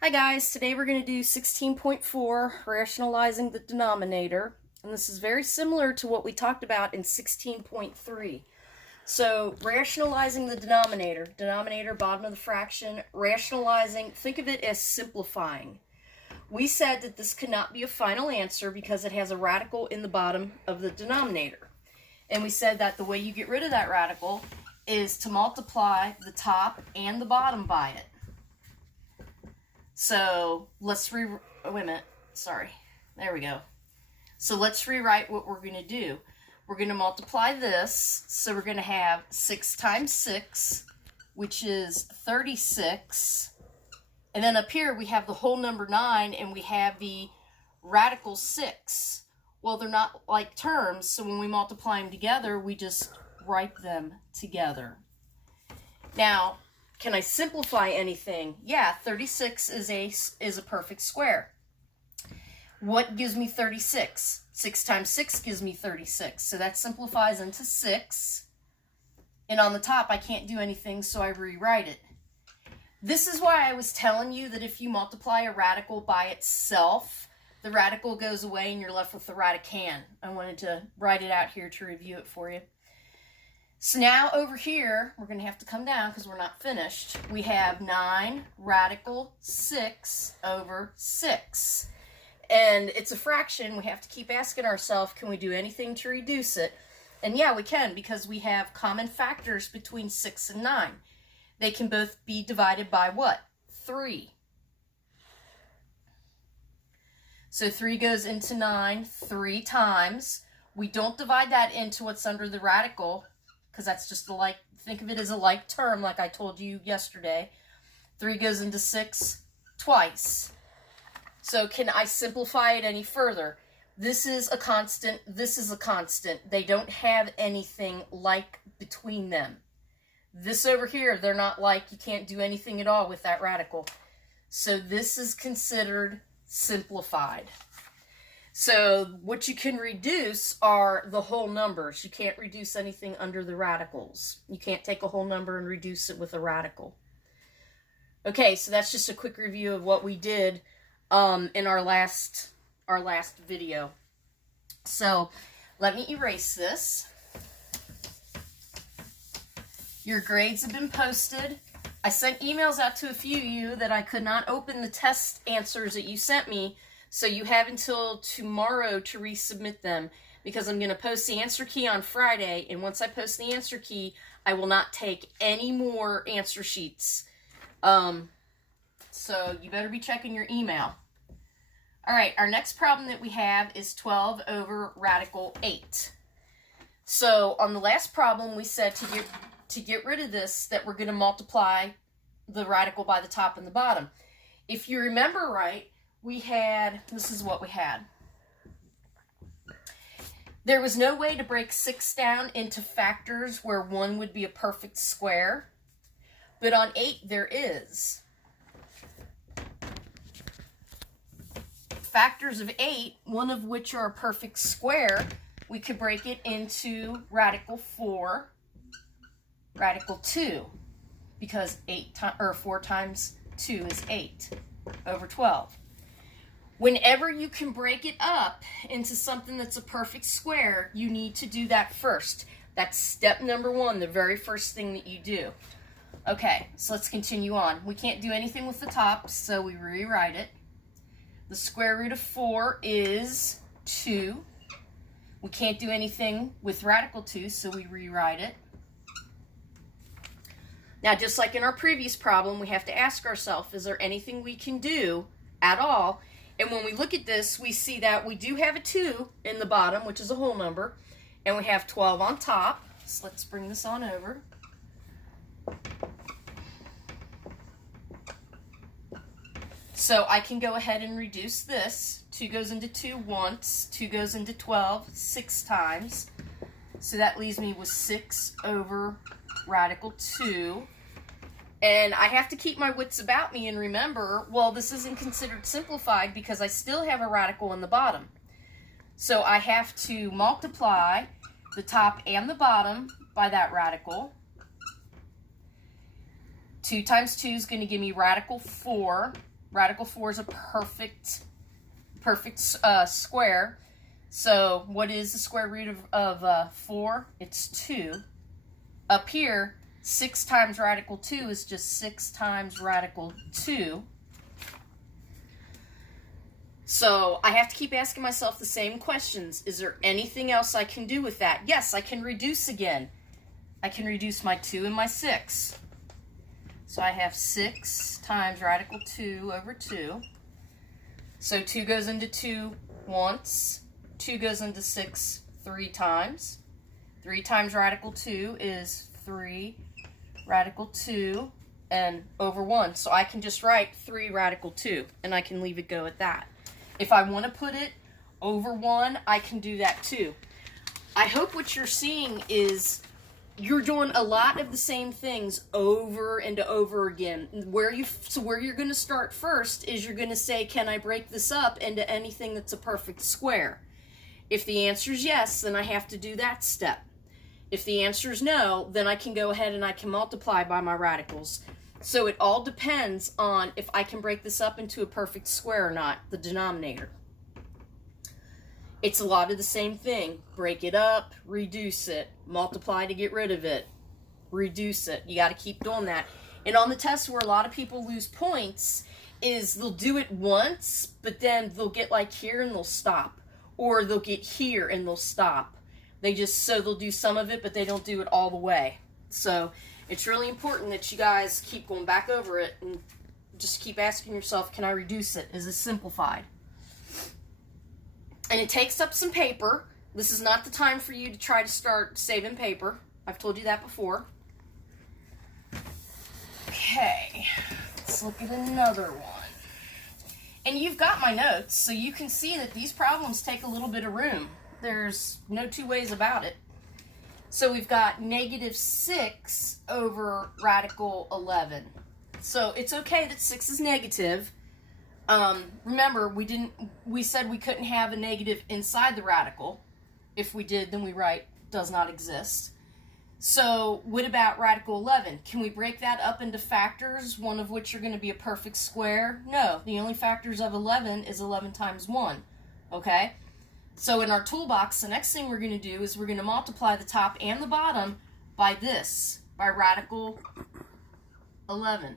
Hi guys, today we're going to do 16.4, rationalizing the denominator, and this is very similar to what we talked about in 16.3. So, rationalizing the denominator, bottom of the fraction, rationalizing, think of it as simplifying. We said that this could not be a final answer because it has a radical in the bottom of the denominator. And we said that the way you get rid of that radical is to multiply the top and the bottom by it. So let's wait a minute, sorry, there we go. So let's rewrite what we're going to do. We're going to multiply this, so we're going to have 6 times 6, which is 36, and then up here we have the whole number 9, and we have the radical 6. Well, they're not like terms, so when we multiply them together, we just write them together. Now, can I simplify anything? Yeah, 36 is a perfect square. What gives me 36? 6 times 6 gives me 36. So that simplifies into 6. And on the top, I can't do anything, so I rewrite it. This is why I was telling you that if you multiply a radical by itself, the radical goes away and you're left with the radicand. I wanted to write it out here to review it for you. So now over here, we're going to have to come down because we're not finished. We have 9 radical 6 over 6. And it's a fraction. We have to keep asking ourselves, can we do anything to reduce it? And yeah, we can, because we have common factors between 6 and 9. They can both be divided by what? 3. So 3 goes into 9 3 times. We don't divide that into what's under the radical, because that's just think of it as a like term, like I told you yesterday. 3 goes into 6 twice. So can I simplify it any further? This is a constant, this is a constant. They don't have anything like between them. This over here, they're not like, you can't do anything at all with that radical. So this is considered simplified. So what you can reduce are the whole numbers. You can't reduce anything under the radicals. You can't take a whole number and reduce it with a radical. Okay, so that's just a quick review of what we did in our last video. So let me erase this. Your grades have been posted. I sent emails out to a few of you that I could not open the test answers that you sent me. So you have until tomorrow to resubmit them, because I'm going to post the answer key on Friday, and once I post the answer key, I will not take any more answer sheets. So you better be checking your email. All right, our next problem that we have is 12 over radical 8. So on the last problem, we said to get rid of this, that we're going to multiply the radical by the top and the bottom. If you remember right, this is what we had. There was no way to break 6 down into factors where 1 would be a perfect square, but on 8 there is. Factors of 8, one of which are a perfect square, we could break it into radical 4, radical 2, because 4 times 2 is 8 over 12. Whenever you can break it up into something that's a perfect square, you need to do that first. That's step number 1, the very first thing that you do. Okay, so let's continue on. We can't do anything with the top, so we rewrite it. The square root of 4 is 2. We can't do anything with radical 2, so we rewrite it. Now, just like in our previous problem, we have to ask ourselves, is there anything we can do at all? And when we look at this, we see that we do have a 2 in the bottom, which is a whole number, and we have 12 on top. So let's bring this on over. So I can go ahead and reduce this. 2 goes into 2 once, 2 goes into 12 6 times. So that leaves me with 6 over radical 2. And I have to keep my wits about me and remember, well, this isn't considered simplified because I still have a radical in the bottom. So I have to multiply the top and the bottom by that radical. 2 times 2 is going to give me radical 4 Radical 4 is a perfect square. So what is the square root of 4? It's 2. Up here, 6 times radical 2 is just 6 times radical 2. So I have to keep asking myself the same questions. Is there anything else I can do with that? Yes, I can reduce again. I can reduce my 2 and my 6. So I have 6 times radical 2 over 2. So 2 goes into 2 once. 2 goes into 6 3 times. 3 times radical 2 is 3 radical 2 and over 1. So I can just write 3 radical 2 and I can leave it go at that. If I want to put it over 1, I can do that too. I hope what you're seeing is you're doing a lot of the same things over and over again. Where you're going to start first is you're going to say, can I break this up into anything that's a perfect square? If the answer is yes, then I have to do that step. If the answer is no, then I can go ahead and I can multiply by my radicals. So it all depends on if I can break this up into a perfect square or not, the denominator. It's a lot of the same thing. Break it up, reduce it, multiply to get rid of it, reduce it. You got to keep doing that. And on the test where a lot of people lose points is they'll do it once, but then they'll get like here and they'll stop. Or they'll get here and they'll stop. They'll do some of it, but they don't do it all the way. So it's really important that you guys keep going back over it and just keep asking yourself, can I reduce it? Is it simplified? And it takes up some paper. This is not the time for you to try to start saving paper. I've told you that before. Okay, let's look at another one. And you've got my notes, so you can see that these problems take a little bit of room. There's no two ways about it. So we've got negative 6 over radical 11. So it's okay that 6 is negative. Remember, we said we couldn't have a negative inside the radical. If we did, then we write does not exist. So what about radical 11? Can we break that up into factors, one of which are going to be a perfect square? No, the only factors of 11 is 11 times 1, okay? So in our toolbox, the next thing we're going to do is we're going to multiply the top and the bottom by this, by radical 11.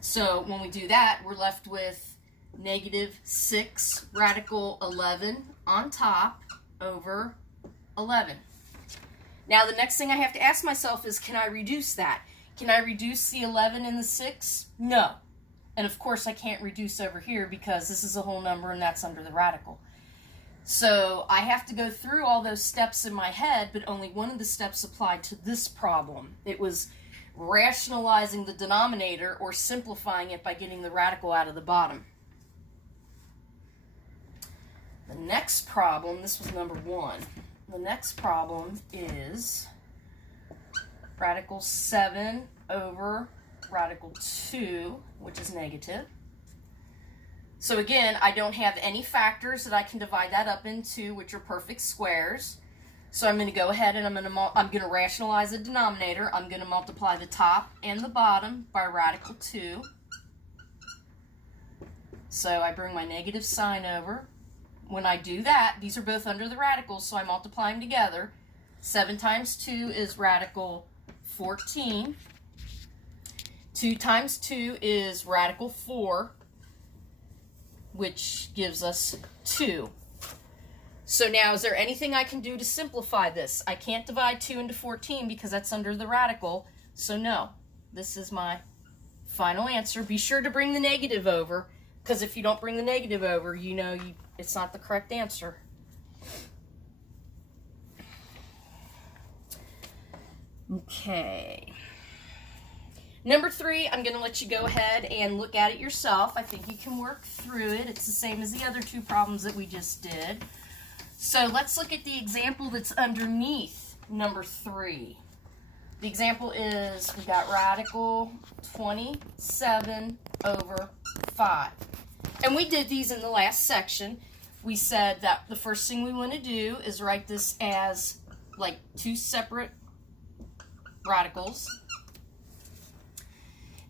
So when we do that, we're left with negative 6 radical 11 on top over 11. Now the next thing I have to ask myself is, can I reduce that? Can I reduce the 11 and the 6? No. And of course I can't reduce over here because this is a whole number and that's under the radical. So I have to go through all those steps in my head, but only one of the steps applied to this problem. It was rationalizing the denominator or simplifying it by getting the radical out of the bottom. The next problem, this was number 1. The next problem is radical 7 over radical 2, which is negative. So again, I don't have any factors that I can divide that up into, which are perfect squares. So I'm going to go ahead and I'm going to rationalize the denominator. I'm going to multiply the top and the bottom by radical 2. So I bring my negative sign over. When I do that, these are both under the radicals, so I multiply them together. 7 times 2 is radical 14. 2 times 2 is radical 4, which gives us 2. So now, is there anything I can do to simplify this? I can't divide 2 into 14 because that's under the radical, so no. This is my final answer. Be sure to bring the negative over, because if you don't bring the negative over, you know it's not the correct answer. Okay. Number 3, I'm going to let you go ahead and look at it yourself. I think you can work through it. It's the same as the other 2 problems that we just did. So let's look at the example that's underneath number 3. The example is we got radical 27 over 5. And we did these in the last section. We said that the first thing we want to do is write this as like 2 separate radicals.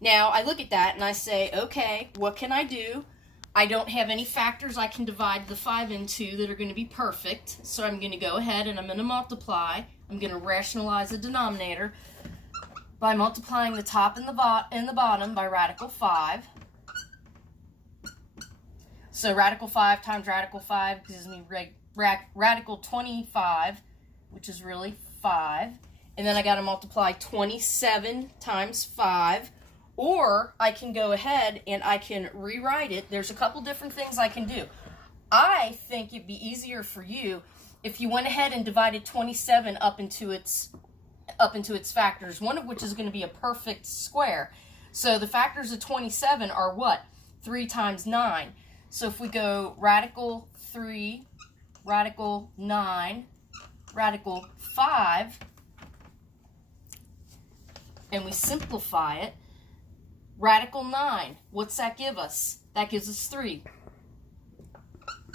Now, I look at that and I say, okay, what can I do? I don't have any factors I can divide the 5 into that are going to be perfect, so I'm going to go ahead and I'm going to multiply. I'm going to rationalize the denominator by multiplying the top and the bottom by radical 5. So radical 5 times radical 5 gives me radical 25, which is really 5. And then I got to multiply 27 times 5. Or I can go ahead and I can rewrite it. There's a couple different things I can do. I think it'd be easier for you if you went ahead and divided 27 up into its factors, one of which is going to be a perfect square. So the factors of 27 are what? 3 times 9. So if we go radical 3, radical 9, radical 5, and we simplify it, radical 9, what's that give us? That gives us 3.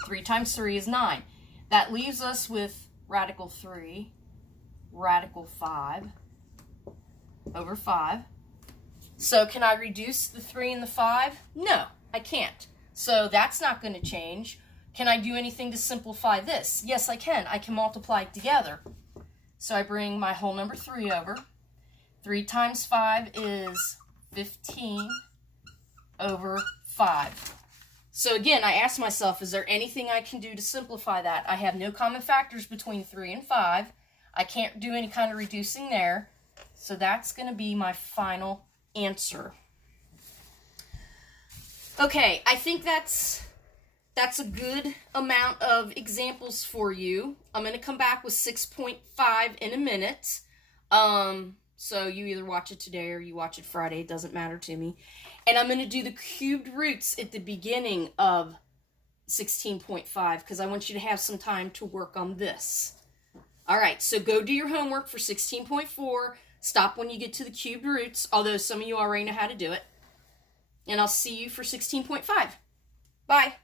3 times 3 is 9. That leaves us with radical 3, radical 5 over 5. So can I reduce the 3 and the 5? No, I can't. So that's not going to change. Can I do anything to simplify this? Yes, I can. I can multiply it together. So I bring my whole number 3 over. 3 times 5 is 15 over 5. So again, I asked myself, is there anything I can do to simplify that? I have no common factors between 3 and 5. I can't do any kind of reducing there. So that's going to be my final answer. Okay, I think that's a good amount of examples for you. I'm going to come back with 6.5 in a minute. So you either watch it today or you watch it Friday. It doesn't matter to me. And I'm going to do the cubed roots at the beginning of 16.5 because I want you to have some time to work on this. All right, so go do your homework for 16.4. Stop when you get to the cubed roots, although some of you already know how to do it. And I'll see you for 16.5. Bye.